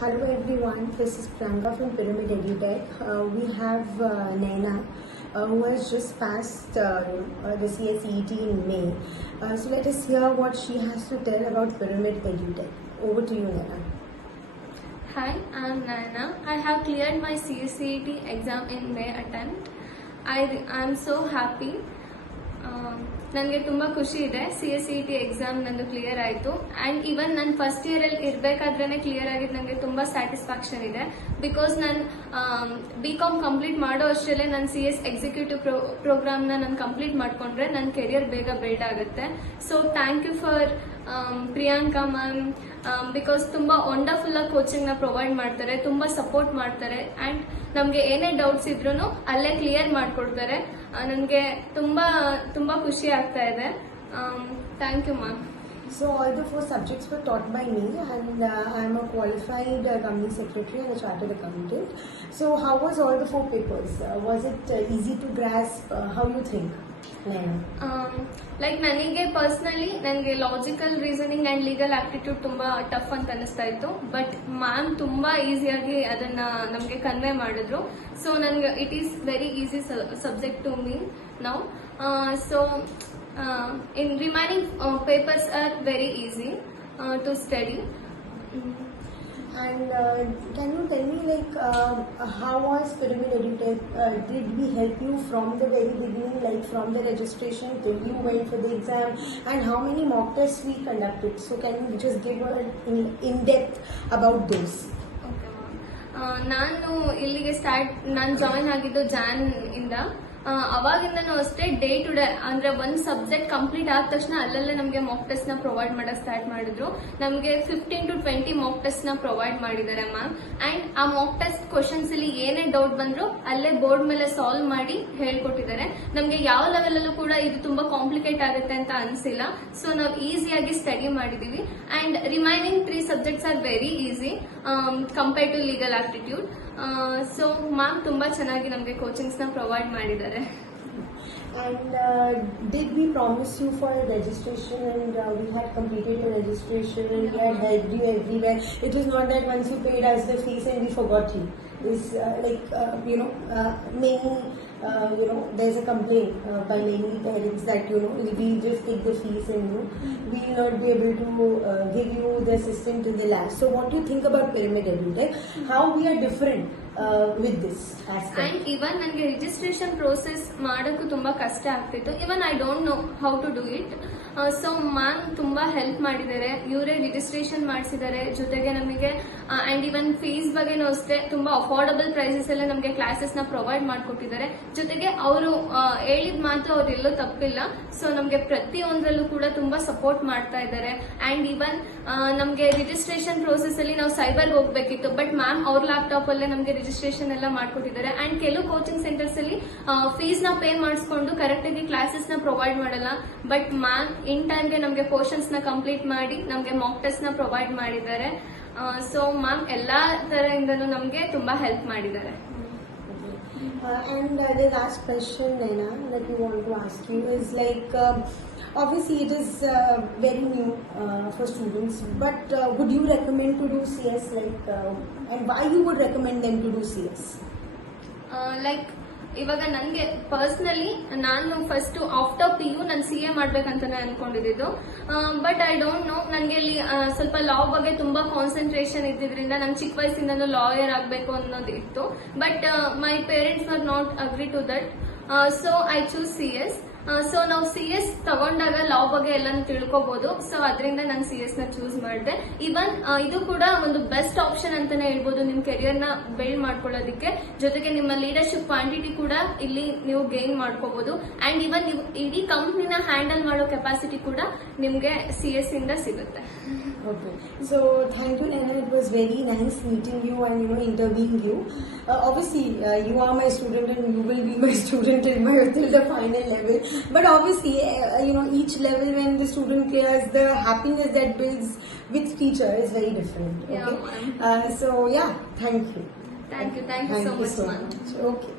Hello everyone, this is Priyanka from Pyramid EduTech. We have Naina who has just passed the CSET in May. So let us hear what she has to tell about Pyramid EduTech. Over to you, Naina. Hi, I'm Naina. I have cleared my CSET exam in May attempt. I'm so happy. ನನಗೆ ತುಂಬ ಖುಷಿ ಇದೆ. CSET exam ನಂದು clear ಆಯಿತು and even ನಾನು first ಇಯರಲ್ಲಿ ಇರಬೇಕಾದ್ರೇ clear ಆಗಿದ್ದು ನನಗೆ ತುಂಬ ಸ್ಯಾಟಿಸ್ಫ್ಯಾಕ್ಷನ್ ಇದೆ. ಬಿಕಾಸ್ ನಾನು BCom ಕಂಪ್ಲೀಟ್ ಮಾಡೋ ಅಷ್ಟರಲ್ಲೇ ನಾನು CS ಎಕ್ಸಿಕ್ಯೂಟಿವ್ ಪ್ರೋಗ್ರಾಮ್ನ ನಾನು ಕಂಪ್ಲೀಟ್ ಮಾಡಿಕೊಂಡ್ರೆ ನನ್ನ ಕೆರಿಯರ್ ಬೇಗ ಬಿಲ್ಡ್ ಆಗುತ್ತೆ. So thank you for Priyanka ma'am, because ತುಂಬ ವಂಡರ್ಫುಲ್ ಆಗಿ ಕೋಚಿಂಗ್ನ ಪ್ರೊವೈಡ್ ಮಾಡ್ತಾರೆ, ತುಂಬ ಸಪೋರ್ಟ್ ಮಾಡ್ತಾರೆ ಆ್ಯಂಡ್ ನಮಗೆ ಏನೇ ಡೌಟ್ಸ್ ಇದ್ರೂ ಅಲ್ಲೇ ಕ್ಲಿಯರ್ ಮಾಡಿಕೊಡ್ತಾರೆ. ನನಗೆ ತುಂಬ ಖುಷಿ ಆಗ್ತಾ ಇದೆ. Thank you ma'am. So all the 4 subjects were taught by me, and I am a qualified company secretary and a chartered accountant. So how was all the 4 papers? Was it easy to grasp? How you think? Like ನನಗೆ personally ನನಗೆ logical reasoning and legal aptitude ತುಂಬ tough ಅಂತ ಅನಿಸ್ತಾ ಇತ್ತು. But ma'am ತುಂಬ ಈಸಿಯಾಗಿ ಅದನ್ನು ನಮಗೆ ಕನ್ವೆ ಮಾಡಿದ್ರು. ಸೊ ನನಗೆ it is very easy subject to me now. So in remaining papers are very easy to study. And can you tell me how was Pyramid EduTech? Did we help you from the very beginning, like from the registration till you went for the exam, and how many mock tests we conducted? So can you just give in depth about those? ನಾನು ಇಲ್ಲಿಗೆ ನಾನು join ಆಗಿದ್ದು John ಇಂದ. ಅವಾಗಿಂದನೂ ಅಷ್ಟೇ day to day ಅಂದ್ರೆ ಒಂದು subject complete ಆದ ತಕ್ಷಣ ಅಲ್ಲಲ್ಲೇ ನಮಗೆ ಮಾಕ್ ಟೆಸ್ಟ್ ನ ಪ್ರೊವೈಡ್ ಮಾಡಕ್ ಸ್ಟಾರ್ಟ್ ಮಾಡಿದ್ರು. ನಮಗೆ 15 to 20 ಮಾಕ್ ಟೆಸ್ಟ್ ನ ಪ್ರೊವೈಡ್ ಮಾಡಿದ್ದಾರೆ ಮ್ಯಾಮ್. ಅಂಡ್ ಆ ಮಾಕ್ ಟೆಸ್ಟ್ ಕ್ವಶನ್ಸ್ ಅಲ್ಲಿ ಏನೇ ಡೌಟ್ ಬಂದ್ರು ಅಲ್ಲೇ ಬೋರ್ಡ್ ಮೇಲೆ ಸಾಲ್ವ್ ಮಾಡಿ ಹೇಳ್ಕೊಟ್ಟಿದ್ದಾರೆ. ನಮಗೆ ಯಾವ ಲೆವೆಲ್ ಅಲ್ಲೂ ಕೂಡ ಇದು ತುಂಬಾ ಕಾಂಪ್ಲಿಕೇಟ್ ಆಗುತ್ತೆ ಅಂತ ಅನ್ಸಿಲ್ಲ. ಸೊ ನಾವು ಈಸಿಯಾಗಿ ಸ್ಟಡಿ ಮಾಡಿದೀವಿ. And remaining 3 subjects are very easy compare to legal aptitude. So ma'am ತುಂಬಾ ಚೆನ್ನಾಗಿ ನಮಗೆ ಕೋಚಿಂಗ್ಸ್ ನ ಪ್ರೊವೈಡ್ ಮಾಡಿದ್ದಾರೆ. And did we promise you for a registration, and we had completed the registration and we had helped you everywhere? It was not that once you paid us the fees and we forgot you. It's many there's a complaint by many parents that we just take the fees and we will not be able to give you the assistance in the last. So what do you think about Pyramid EduTech? How we are different with this aspect? And even ನನಗೆ registration process ಮಾಡೋಕ್ಕೂ ತುಂಬಾ ಕಷ್ಟ ಆಗ್ತಿತ್ತು. Even I don't know how to do it. So ma'am ತುಂಬಾ help ಮಾಡಿದ್ದಾರೆ. ಇವರೇ registration ಮಾಡಿಸಿದ್ದಾರೆ. ಜೊತೆಗೆ ನಮಗೆ ಅಂಡ್ ಇವನ್ ಫೀಸ್ ಬಗ್ಗೆನೂ ಅಷ್ಟೇ ತುಂಬಾ ಅಫೋರ್ಡಬಲ್ ಪ್ರೈಸಸ್ ಎಲ್ಲ ನಮಗೆ ಕ್ಲಾಸಸ್ ನ ಪ್ರೊವೈಡ್ ಮಾಡಿಕೊಟ್ಟಿದ್ದಾರೆ. ಜೊತೆಗೆ ಅವರು ಹೇಳಿದ ಮಾತು ಅವ್ರೆಲ್ಲೂ ತಪ್ಪಿಲ್ಲ. ಸೊ ನಮಗೆ ಪ್ರತಿಯೊಂದರಲ್ಲೂ ಕೂಡ ತುಂಬಾ ಸಪೋರ್ಟ್ ಮಾಡ್ತಾ ಇದ್ದಾರೆ. ಅಂಡ್ ಇವನ್ ನಮಗೆ ರಿಜಿಸ್ಟ್ರೇಷನ್ ಪ್ರೋಸೆಸ್ ಅಲ್ಲಿ ನಾವು ಸೈಬರ್ಗೆ ಹೋಗ್ಬೇಕಿತ್ತು, ಬಟ್ ಮ್ಯಾಮ್ ಅವ್ರ ಲ್ಯಾಪ್ಟಾಪ್ ಅಲ್ಲೇ ನಮಗೆ ರಿಜಿಸ್ಟ್ರೇಷನ್ ಎಲ್ಲ ಮಾಡ್ಕೊಟ್ಟಿದ್ದಾರೆ. ಅಂಡ್ ಕೆಲವು ಕೋಚಿಂಗ್ ಸೆಂಟರ್ಸ್ ಅಲ್ಲಿ ಫೀಸ್ ನ ಪೇ ಮಾಡಿಸ್ಕೊಂಡು ಕರೆಕ್ಟ್ ಆಗಿ ಕ್ಲಾಸಸ್ ನ ಪ್ರೊವೈಡ್ ಮಾಡಲ್ಲ. ಬಟ್ ಮ್ಯಾಮ್ ಇನ್ ಟೈಮ್ಗೆ ನಮಗೆ ಪೋರ್ಷನ್ಸ್ ನ ಕಂಪ್ಲೀಟ್ ಮಾಡಿ ನಮಗೆ ಮಾಕ್ ಟೆಸ್ಟ್ ನ ಪ್ರೊವೈಡ್ ಮಾಡಿದ್ದಾರೆ. ಸೊ ಮ್ಯಾಮ್ ಎಲ್ಲಾ ತರದಿಂದನೂ ನಮಗೆ ತುಂಬಾ ಹೆಲ್ಪ್ ಮಾಡಿದ್ದಾರೆ. And the last question, Naina, that we want to ask you is obviously it is very new for students, but would you recommend to do CS and why you would recommend them to do CS? ಇವಾಗ ನನಗೆ personally ನಾನು first after PU ನಾನು CA ಮಾಡ್ಬೇಕಂತಾನೆ ಅನ್ಕೊಂಡಿದ್ದು. But I don't know, ನನಗೆ ಇಲ್ಲಿ ಸ್ವಲ್ಪ ಲಾ ಬಗ್ಗೆ ತುಂಬಾ ಕಾನ್ಸಂಟ್ರೇಷನ್ ಇದ್ದಿದ್ರಿಂದ ನಂಗೆ ಚಿಕ್ಕ ವಯಸ್ಸಿಂದನೂ ಲಾಯರ್ ಆಗಬೇಕು ಅನ್ನೋದು ಇತ್ತು. But my parents are not agree to that. So I choose CS. So ನಾವು CS ತಗೊಂಡಾಗ ಲಾ ಬಗ್ಗೆ ಎಲ್ಲಾನು ತಿಳ್ಕೊಬಹುದು. ಸೊ ಅದರಿಂದ ನಾನು CS ನ ಚೂಸ್ ಮಾಡಿದೆ. ಇವನ್ ಇದು ಕೂಡ ಒಂದು ಬೆಸ್ಟ್ ಆಪ್ಷನ್ ಅಂತಾನೆ ಹೇಳ್ಬೋದು ನಿಮ್ ಕೆರಿಯರ್ ನ ಬಿಲ್ಡ್ ಮಾಡ್ಕೊಳ್ಳೋದಕ್ಕೆ. ಜೊತೆಗೆ ನಿಮ್ಮ ಲೀಡರ್ಶಿಪ್ ಕ್ವಾಂಟಿಟಿ ಕೂಡ ಇಲ್ಲಿ ನೀವು ಗೇನ್ ಮಾಡ್ಕೋಬಹುದು. ಅಂಡ್ ಇವನ್ ನೀವು ಇಡೀ ಕಂಪ್ನಿನ ಹ್ಯಾಂಡಲ್ ಮಾಡೋ ಕೆಪಾಸಿಟಿ ಕೂಡ ನಿಮ್ಗೆ CS ಇಂದ ಸಿಗುತ್ತೆ. Okay. So thank you, Naina. It was very nice meeting you and interviewing you. Obviously, you are my student and you will be my student till the final level. But obviously, each level when the student clears, the happiness that builds with teacher is very different. Okay. Yeah. So yeah, thank you. Thank you so much. Okay.